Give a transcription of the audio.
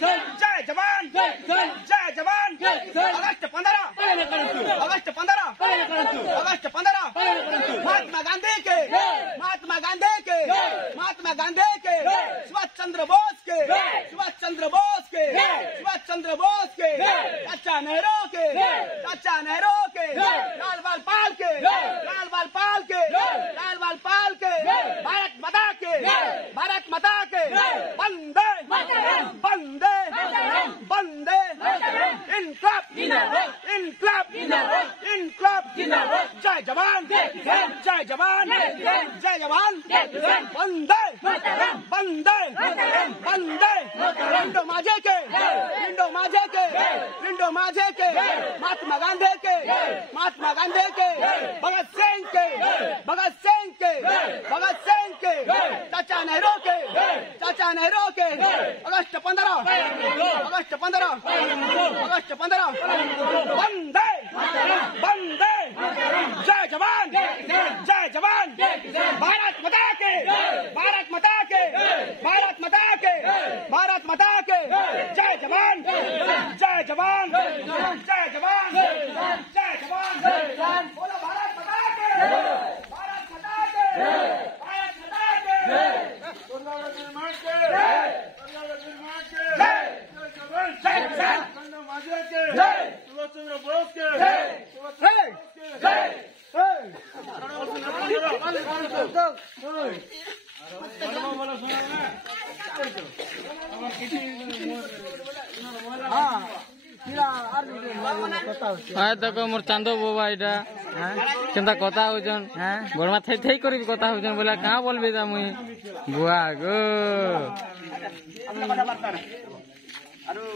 जय जवान जय जवान। अगस्त 15 महात्मा गांधी के सुभाष चंद्र बोस के चाचा नेहरू के लाल बाल पाल के भारत माता के वंदे इनकलाब जय जवान वंदे लिंडो माझे के महात्मा गांधी के भगत सिंह के चाचा नेहरू के अगस्त 15 वंदे जय जवान भारत माता के जय जवान बोलो भारत माता के सुभाष चंद्र बोस के हाँ देखो मोर चांदो बाबा इटा केनता कथा होजन बड़मा थई थई करी कथा होजन बोला कहां बोलबे ता मुई बुआ गो।